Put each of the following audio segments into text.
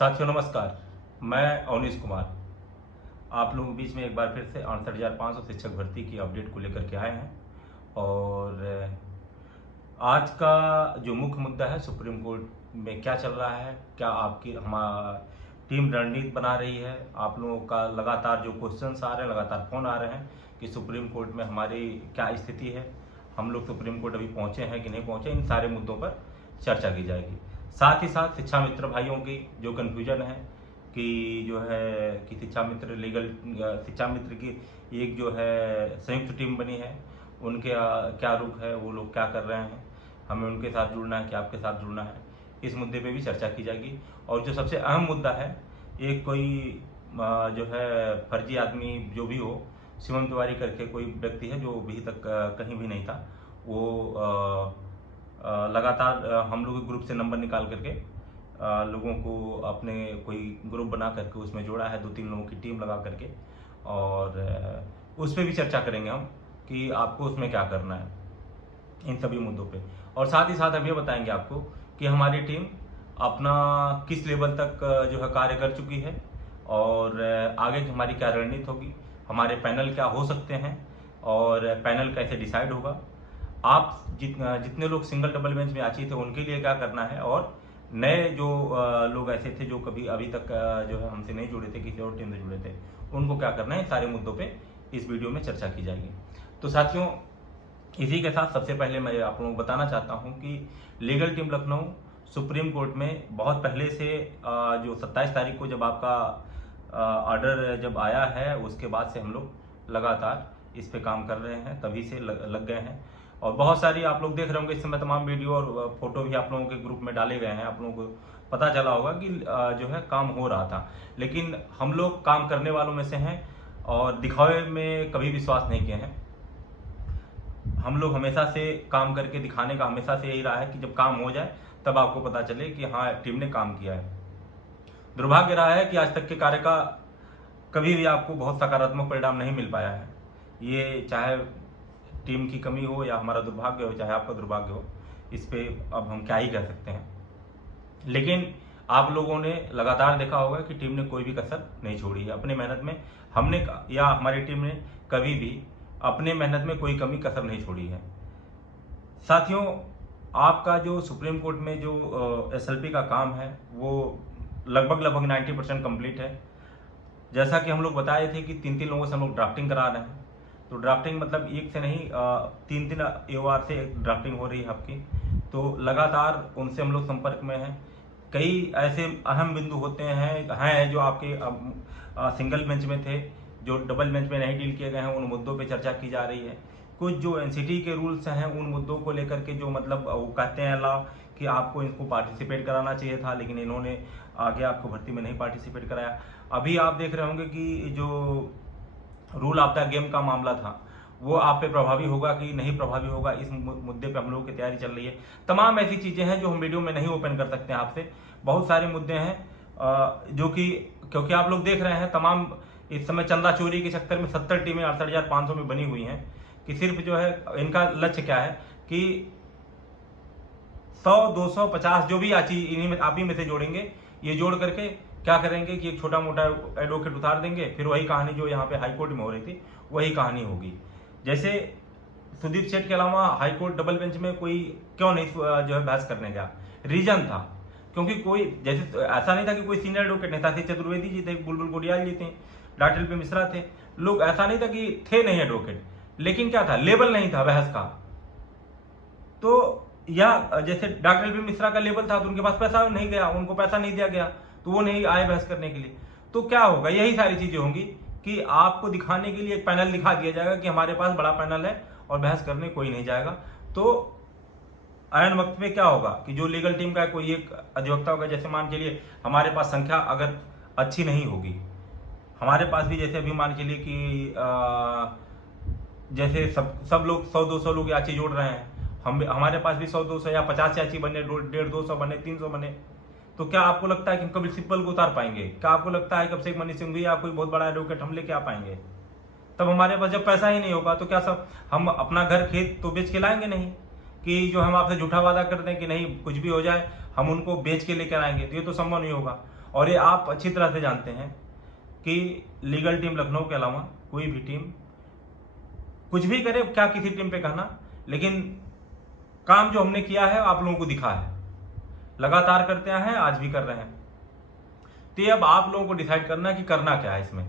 साथियों नमस्कार। मैं अवनीश कुमार आप लोगों के बीच में एक बार फिर से 68,500 शिक्षक भर्ती की अपडेट को लेकर के आए हैं। और आज का जो मुख्य मुद्दा है, सुप्रीम कोर्ट में क्या चल रहा है, क्या आपकी हमारी टीम रणनीति बना रही है। आप लोगों का लगातार जो क्वेश्चंस आ रहे हैं, लगातार फ़ोन आ रहे हैं कि सुप्रीम कोर्ट में हमारी क्या स्थिति है, हम लोग सुप्रीम कोर्ट अभी पहुंचे हैं कि नहीं पहुंचे। इन सारे मुद्दों पर चर्चा की जाएगी। साथ ही साथ शिक्षा मित्र भाइयों की जो कन्फ्यूजन है कि जो है कि शिक्षा मित्र लीगल शिक्षा मित्र की एक जो है संयुक्त टीम बनी है, उनके क्या रुख है, वो लोग क्या कर रहे हैं, हमें उनके साथ जुड़ना है कि आपके साथ जुड़ना है, इस मुद्दे पे भी चर्चा की जाएगी। और जो सबसे अहम मुद्दा है, एक कोई जो है फर्जी आदमी जो भी हो, शिवम तिवारी करके कोई व्यक्ति है जो अभी तक कहीं भी नहीं था, वो लगातार हम लोग ग्रुप से नंबर निकाल करके लोगों को अपने कोई ग्रुप बना करके उसमें जोड़ा है, 2-3 लोगों की टीम लगा करके। और उस पर भी चर्चा करेंगे हम कि आपको उसमें क्या करना है, इन सभी मुद्दों पे। और साथ ही साथ हम ये बताएंगे आपको कि हमारी टीम अपना किस लेवल तक जो है कार्य कर चुकी है, और आगे की हमारी क्या रणनीति होगी, हमारे पैनल क्या हो सकते हैं, और पैनल कैसे डिसाइड होगा। आप जितने लोग सिंगल डबल बेंच में आची थे उनके लिए क्या करना है, और नए जो लोग ऐसे थे जो कभी अभी तक जो है हमसे नहीं जुड़े थे, किसी और टीम से जुड़े थे, उनको क्या करना है, सारे मुद्दों पे इस वीडियो में चर्चा की जाएगी। तो साथियों, इसी के साथ सबसे पहले मैं आप लोगों को बताना चाहता हूं कि legal team Lucknow supreme court में बहुत पहले से जो 27 तारीख को जब आपका ऑर्डर जब आया है, उसके बाद से हम लोग लगातार इस पे काम कर रहे हैं, तभी से लग गए हैं। और बहुत सारी आप लोग देख रहे होंगे इस समय तमाम वीडियो और फोटो भी आप लोगों के ग्रुप में डाले गए हैं। आप लोगों को पता चला होगा कि जो है काम हो रहा था, लेकिन हम लोग काम करने वालों में से हैं और दिखावे में कभी विश्वास नहीं किए हैं। हम लोग हमेशा से काम करके दिखाने का हमेशा से यही रहा है कि जब काम हो जाए तब आपको पता चले कि हाँ, टीम ने काम किया है। दुर्भाग्य रहा है कि आज तक के कार्य का कभी भी आपको बहुत सकारात्मक परिणाम नहीं मिल पाया है। ये चाहे टीम की कमी हो या हमारा दुर्भाग्य हो, चाहे आपका दुर्भाग्य हो, इस पे अब हम क्या ही कह सकते हैं। लेकिन आप लोगों ने लगातार देखा होगा कि टीम ने कोई भी कसर नहीं छोड़ी है अपनी मेहनत में। हमने या हमारी टीम ने कभी भी अपने मेहनत में कोई कमी कसर नहीं छोड़ी है। साथियों, आपका जो सुप्रीम कोर्ट में जो SLP का काम है, वो लगभग 90% कंप्लीट है। जैसा कि हम लोग बताए थे कि 3-3 लोगों से हम लोग ड्राफ्टिंग करा रहे हैं। तो ड्राफ्टिंग मतलब एक से नहीं, 3-3 AOR से ड्राफ्टिंग हो रही है आपकी। तो लगातार उनसे हम लोग संपर्क में हैं। कई ऐसे अहम बिंदु होते हैं जो आपके सिंगल बेंच में थे, जो डबल बेंच में नहीं डील किए गए हैं, उन मुद्दों पे चर्चा की जा रही है। कुछ जो NCT के रूल्स हैं, उन मुद्दों को लेकर के जो मतलब वो कहते हैं ला कि आपको इनको पार्टिसिपेट कराना चाहिए था, लेकिन इन्होंने आगे आपको भर्ती में नहीं पार्टिसिपेट कराया। अभी आप देख रहे होंगे कि जो रूल ऑफ द गेम का मामला था, वो आप पे प्रभावी होगा कि नहीं प्रभावी होगा, इस मुद्दे पे हम लोगों की तैयारी चल रही है। तमाम ऐसी चीजें हैं जो हम वीडियो में नहीं ओपन कर सकते हैं आपसे। बहुत सारे मुद्दे हैं जो कि क्योंकि आप लोग देख रहे हैं तमाम इस समय चंदा चोरी के चक्कर में 70 टीमें 68,500 में बनी हुई हैं कि सिर्फ जो है इनका लक्ष्य क्या है कि 100, 200, 50 जो भी आची इन्हीं में आप ही में से जोड़ेंगे। ये जोड़ करके क्या करेंगे कि एक छोटा मोटा एडवोकेट उतार देंगे, फिर वही कहानी जो यहाँ पे हाईकोर्ट में हो रही थी वही कहानी होगी। जैसे सुदीप सेठ के अलावा हाईकोर्ट डबल बेंच में कोई क्यों नहीं जो है बहस करने गया, रीजन था क्योंकि कोई जैसे ऐसा नहीं था कि कोई सीनियर एडवोकेट नहीं था। चतुर्वेदी जी थे, बुलबुल कोडियाल जी थे, डॉक्टर LP मिश्रा थे, लोग ऐसा नहीं था कि थे नहीं एडवोकेट, लेकिन क्या था, लेवल नहीं था बहस का। तो या जैसे डॉक्टर LP मिश्रा का लेवल था तो उनके पास पैसा नहीं गया, उनको पैसा नहीं दिया गया तो वो नहीं आए बहस करने के लिए। तो क्या होगा, यही सारी चीजें होंगी कि आपको दिखाने के लिए एक पैनल दिखा दिया जाएगा कि हमारे पास बड़ा पैनल है और बहस करने कोई नहीं जाएगा। तो आयन वक्त में क्या होगा कि जो लीगल टीम का कोई एक अधिवक्ता होगा, जैसे मान चलिए हमारे पास संख्या अगर अच्छी नहीं होगी, हमारे पास भी जैसे अभी मान चलिए कि जैसे सब लोग 100-200 लोग याची जोड़ रहे हैं, हमारे पास भी 100-200 या 50 याची बने, 150-200 बने, 300 बने, तो क्या आपको लगता है कि हम कभी सिब्बल को उतार पाएंगे? क्या आपको लगता है कब से मनीष सिंघवी या कोई बहुत बड़ा एडवोकेट हम लेके आ पाएंगे? तब हमारे पास जब पैसा ही नहीं होगा तो क्या सब हम अपना घर खेत तो बेच के लाएंगे नहीं, कि जो हम आपसे झूठा वादा कर दें कि नहीं कुछ भी हो जाए हम उनको बेच के लेकर आएंगे, तो ये तो संभव नहीं होगा। और ये आप अच्छी तरह से जानते हैं कि लीगल टीम लखनऊ के अलावा कोई भी टीम कुछ भी करे, क्या किसी टीम पे कहना, लेकिन काम जो हमने किया है आप लोगों को दिखा है, लगातार करते आए हैं, आज भी कर रहे हैं। तो ये अब आप लोगों को डिसाइड करना है कि करना क्या है इसमें।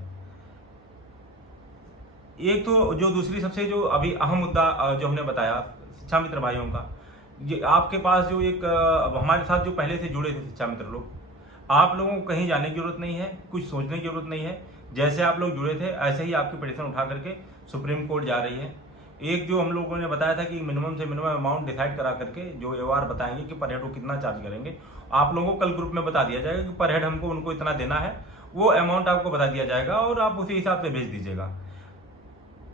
एक तो जो दूसरी सबसे जो अभी अहम मुद्दा जो हमने बताया शिक्षा मित्र भाइयों का, ये आपके पास जो एक हमारे साथ जो पहले से जुड़े थे शिक्षा मित्र लोग, आप लोगों को कहीं जाने की जरूरत नहीं है, कुछ सोचने की जरूरत नहीं है। जैसे आप लोग जुड़े थे ऐसे ही आपकी पिटीशन उठा करके सुप्रीम कोर्ट जा रही है। एक जो हम लोगों ने बताया था कि मिनिमम से मिनिमम अमाउंट डिसाइड करा करके जो एवार बताएंगे कि पर हेड को कितना चार्ज करेंगे, आप लोगों को कल ग्रुप में बता दिया जाएगा कि पर हेड हमको उनको इतना देना है, वो अमाउंट आपको बता दिया जाएगा और आप उसी हिसाब से भेज दीजिएगा।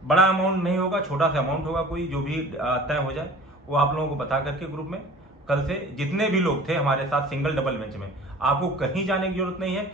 बड़ा अमाउंट नहीं होगा, छोटा सा अमाउंट होगा, कोई जो भी तय हो जाए वो आप लोगों को बता करके ग्रुप में कल से जितने भी लोग थे हमारे साथ सिंगल डबल बेंच में, आपको कहीं जाने की जरूरत नहीं है,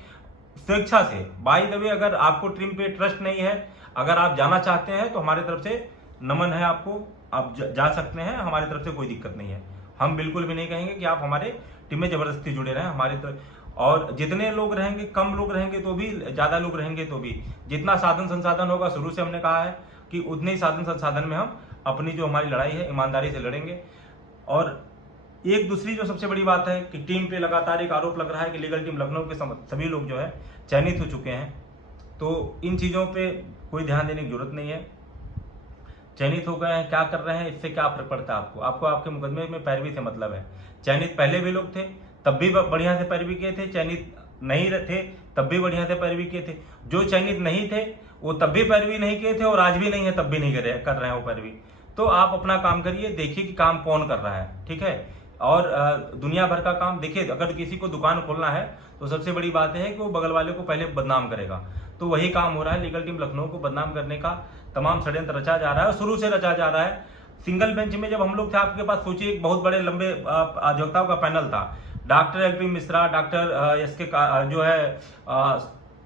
स्वेच्छा से। बाय द वे, अगर आपको टीम पे ट्रस्ट नहीं है, अगर आप जाना चाहते हैं तो हमारी तरफ से नमन है आपको, आप जा सकते हैं, हमारी तरफ से कोई दिक्कत नहीं है। हम बिल्कुल भी नहीं कहेंगे कि आप हमारे टीम में जबरदस्ती जुड़े रहें हमारी तरफ। और जितने लोग रहेंगे, कम लोग रहेंगे तो भी, ज्यादा लोग रहेंगे तो भी, जितना साधन संसाधन होगा, शुरू से हमने कहा है कि उतने ही साधन संसाधन में हम अपनी जो हमारी लड़ाई है ईमानदारी से लड़ेंगे। और एक दूसरी जो सबसे बड़ी बात है कि टीम पे लगातार एक आरोप लग रहा है कि लीगल टीम लखनऊ के सभी लोग जो है चयनित हो चुके हैं, तो इन चीज़ों पे कोई ध्यान देने की जरूरत नहीं है। चयनित हो गए हैं, क्या कर रहे हैं, इससे क्या फर्क पड़ता है आपको आपके मुकदमे में पैरवी से मतलब है। चयनित पहले भी लोग थे तब भी बढ़िया से पैरवी किए थे, चयनित नहीं थे तब भी बढ़िया से पैरवी किए थे, जो चयनित नहीं थे वो तब भी पैरवी नहीं किए थे और आज भी नहीं है तब भी नहीं कर रहे हैं वो पैरवी। तो आप अपना काम करिए, देखिए कि काम कौन कर रहा है, ठीक है। और दुनिया भर का काम देखिए, अगर किसी को दुकान खोलना है तो सबसे बड़ी बात है कि वो बगल वाले को पहले बदनाम करेगा, तो वही काम हो रहा है। लीगल टीम लखनऊ को बदनाम करने का तमाम षड्यंत्र रचा जा रहा है, शुरू से रचा जा रहा है। सिंगल बेंच में जब हम लोग थे आपके पास, सोचिए एक बहुत बड़े लंबे अधिवक्ताओं का पैनल था, doctor LP Mishra, doctor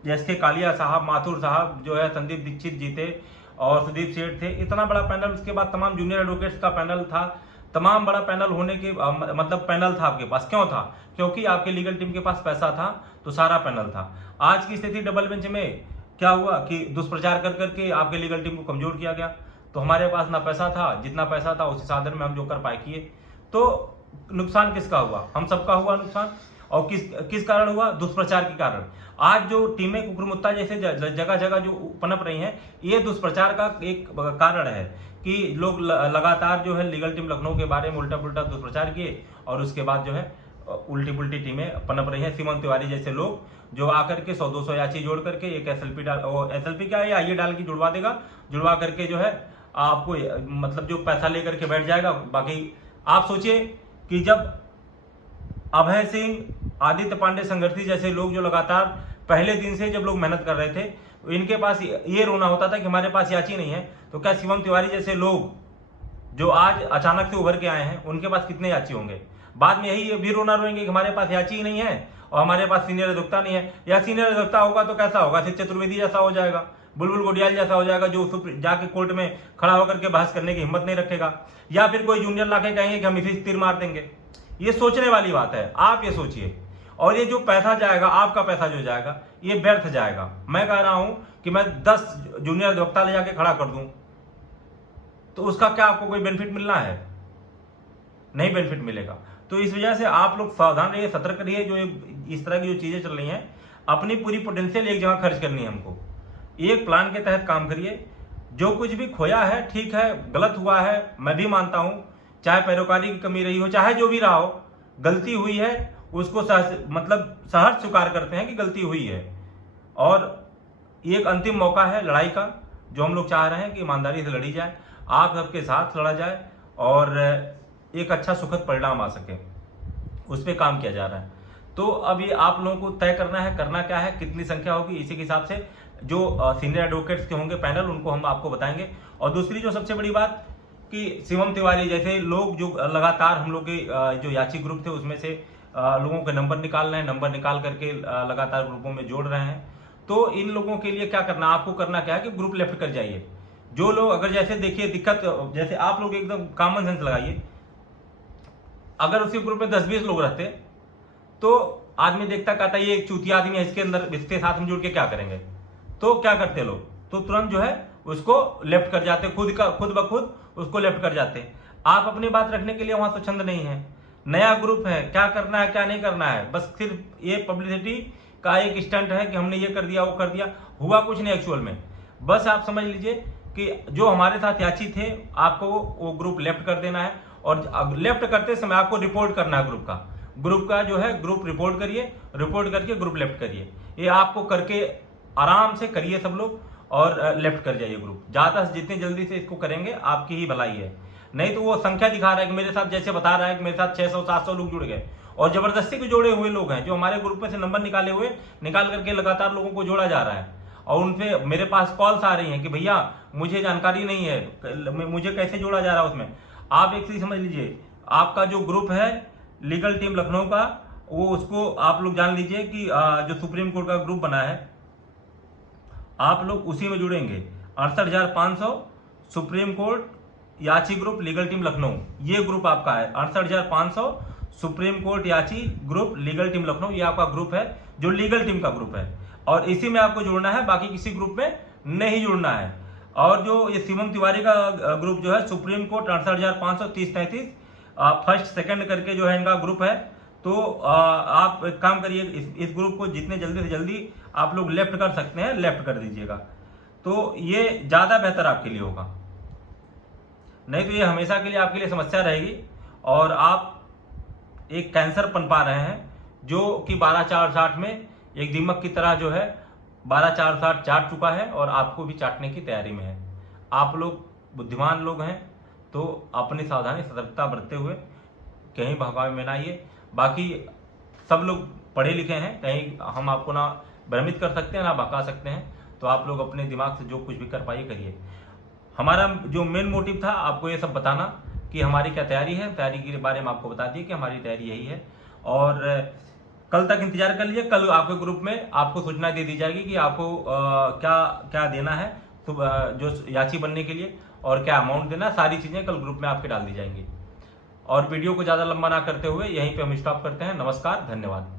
S के कालिया साहब, माथुर साहब जो है, संदीप दीक्षित जी थे और सुदीप सेठ थे, इतना बड़ा पैनल। उसके बाद तमाम जूनियर एडवोकेट्स का पैनल था, तमाम बड़ा पैनल होने के मतलब पैनल था आपके पास, क्यों था? क्योंकि आपके लीगल टीम के पास पैसा था तो सारा पैनल था। आज की स्थिति डबल बेंच में क्या हुआ कि दुष्प्रचार कर करके आपके लीगल टीम को कमजोर किया गया। तो हमारे पास ना पैसा था, जितना पैसा था उसी साधन में हम जो कर पाए किए, तो नुकसान किसका हुआ? हम सबका हुआ नुकसान। और किस कारण हुआ? दुष्प्रचार के कारण। आज जो टीमें कुकुरमुत्ता जैसे जगह जगह जो पनप रही हैं, ये दुष्प्रचार का एक कारण है कि लोग लगातार जो है लीगल टीम लखनऊ के बारे में उल्टा पुल्टा दुष्प्रचार किए और उसके बाद जो है उल्टी पुल्टी टीमें पनप रही हैं। सीमन तिवारी जैसे लोग जो आकर के 100-200 याची जोड़ करके एक एसएलपी क्या है, ये डाल के जुड़वा देगा, जुड़वा करके जो है आपको मतलब जो पैसा लेकर के बैठ जाएगा। बाकी आप सोचिए कि जब अभय सिंह, आदित्य पांडे संघर्षी जैसे लोग जो लगातार पहले दिन से जब लोग मेहनत कर रहे थे, तो इनके पास ये रोना होता था कि हमारे पास याची नहीं है, तो क्या शिवम तिवारी जैसे लोग जो आज अचानक से उभर के आए हैं उनके पास कितने याची होंगे? बाद में यही भी रोना रोएंगे कि हमारे पास याची ही नहीं है और हमारे पास सीनियर अधिवक्ता नहीं है। या सीनियर अधिवक्ता होगा तो कैसा होगा? सिर्फ चतुर्वेदी जैसा हो जाएगा, बुलबुल गोडियाल जैसा हो जाएगा, जो जाके कोर्ट में खड़ा होकर के बहस करने की हिम्मत नहीं रखेगा। या फिर कोई जूनियर लाके कहेंगे कि हम इसी तीर मार देंगे। ये सोचने वाली बात है, आप ये सोचिए। और ये जो पैसा जाएगा, आपका पैसा जो जाएगा, ये व्यर्थ जाएगा। मैं कह रहा हूं कि मैं 10 जूनियर अधिवक्ता ले जाके खड़ा कर दूं तो उसका क्या आपको कोई बेनिफिट मिलना है? नहीं बेनिफिट मिलेगा। तो इस वजह से आप लोग सावधान रहिए, सतर्क रहिए। जो इस तरह की जो चीजें चल रही हैं, अपनी पूरी पोटेंशियल एक जगह खर्च करनी है हमको। एक प्लान के तहत काम करिए। जो कुछ भी खोया है ठीक है, गलत हुआ है, मैं भी मानता हूं, चाहे पैरोकारी की कमी रही हो, चाहे जो भी रहा हो, गलती हुई है, उसको सहर्ष स्वीकार करते हैं कि गलती हुई है। और एक अंतिम मौका है लड़ाई का, जो हम लोग चाह रहे हैं कि ईमानदारी से लड़ी जाए, आप सबके साथ लड़ा जाए और एक अच्छा सुखद परिणाम आ सके, उस पर काम किया जा रहा है। तो अब ये आप लोगों को तय करना है, करना क्या है, कितनी संख्या होगी, इसी के हिसाब से जो सीनियर एडवोकेट्स के होंगे पैनल, उनको हम आपको बताएंगे। और दूसरी जो सबसे बड़ी बात कि शिवम तिवारी जैसे लोग जो लगातार हम लोग के जो याची ग्रुप थे उसमें से लोगों के नंबर निकाल रहे हैं, नंबर निकाल करके लगातार ग्रुपों में जोड़ रहे हैं। तो इन लोगों के लिए क्या करना, आपको करना क्या है कि ग्रुप लेफ्ट कर जाइए। जो लोग अगर जैसे देखिए दिक्कत, जैसे आप लोग एकदम कॉमन सेंस लगाइए, अगर उसी ग्रुप में 10-20 लोग रहते तो आदमी देखता कहता ये एक चूतिया आदमी है, इसके अंदर इसके साथ में जुड़ के क्या करेंगे। तो क्या करते लोग, तो तुरंत जो है उसको लेफ्ट कर जाते, खुद ब खुद उसको लेफ्ट कर जाते। आप अपनी बात रखने के लिए वहां स्वच्छंद नहीं है, नया ग्रुप है, क्या करना है क्या नहीं करना है, बस सिर्फ ये पब्लिसिटी का एक स्टंट है कि हमने ये कर दिया वो कर दिया, हुआ कुछ नहीं एक्चुअल में। बस आप समझ लीजिए कि जो हमारे साथ याची थे, आपको वो ग्रुप लेफ्ट कर देना है, और लेफ्ट करते समय आपको रिपोर्ट करना है ग्रुप का जो है ग्रुप रिपोर्ट करिए, रिपोर्ट करके ग्रुप लेफ्ट करिए। ये आपको करके आराम से करिए सब लोग, और लेफ्ट कर जाइए ग्रुप। ज्यादा से जितनी जल्दी से इसको करेंगे आपकी ही भलाई है। नहीं तो वो संख्या दिखा रहा है कि मेरे साथ, जैसे बता रहा है कि मेरे साथ 600-700 लोग जुड़ गए, और जबरदस्ती के जोड़े हुए लोग हैं जो हमारे ग्रुप में से नंबर निकाल करके लगातार लोगों को जोड़ा जा रहा है। और उनपे मेरे पास कॉल्स आ रही हैं कि भैया मुझे जानकारी नहीं है, मुझे कैसे जोड़ा जा रहा है उसमें। आप एक चीज समझ लीजिए, आपका जो ग्रुप है लीगल टीम लखनऊ का, वो उसको आप लोग जान लीजिए कि जो सुप्रीम कोर्ट का ग्रुप बना है, आप लोग उसी में जुड़ेंगे। 68,500 सुप्रीम कोर्ट याची ग्रुप लीगल टीम लखनऊ, ये ग्रुप आपका है। 68,500 सुप्रीम कोर्ट याची ग्रुप लीगल टीम लखनऊ, ये आपका ग्रुप है जो लीगल टीम का ग्रुप है, और इसी में आपको जुड़ना है, बाकी किसी ग्रुप में नहीं जुड़ना है। और जो ये शिवम तिवारी का ग्रुप जो है सुप्रीम कोर्ट 68,530-33 फर्स्ट सेकंड करके जो है इनका ग्रुप है। तो आप एक काम करिए, इस ग्रुप को जितने जल्दी से जल्दी आप लोग लेफ्ट कर सकते हैं लेफ्ट कर दीजिएगा, तो ये ज्यादा बेहतर आपके लिए होगा। नहीं तो ये हमेशा के लिए आपके लिए समस्या रहेगी, और आप एक कैंसर पनपा रहे हैं जो कि 12/4/60 में एक दीमक की तरह जो है 12/4/60 चाट चुका है, और आपको भी चाटने की तैयारी में है। आप लोग बुद्धिमान लोग हैं, तो अपनी सावधानी सतर्कता बरतते हुए कहीं भगावे में ना आइए। बाकी सब लोग पढ़े लिखे हैं, कहीं हम आपको ना भ्रमित कर सकते हैं ना भगा सकते हैं, तो आप लोग अपने दिमाग से जो कुछ भी कर पाइए करिए। हमारा जो मेन मोटिव था आपको ये सब बताना कि हमारी क्या तैयारी है, तैयारी के बारे में आपको बता दिए कि हमारी तैयारी यही है। और कल तक इंतजार कर लीजिए, कल आपके ग्रुप में आपको सूचना दे दी जाएगी कि आपको क्या क्या देना है तो जो याची बनने के लिए, और क्या अमाउंट देना, सारी चीजें कल ग्रुप में आपके डाल दी जाएंगी। और वीडियो को ज्यादा लंबा ना करते हुए यहीं पे हम स्टॉप करते हैं। नमस्कार, धन्यवाद।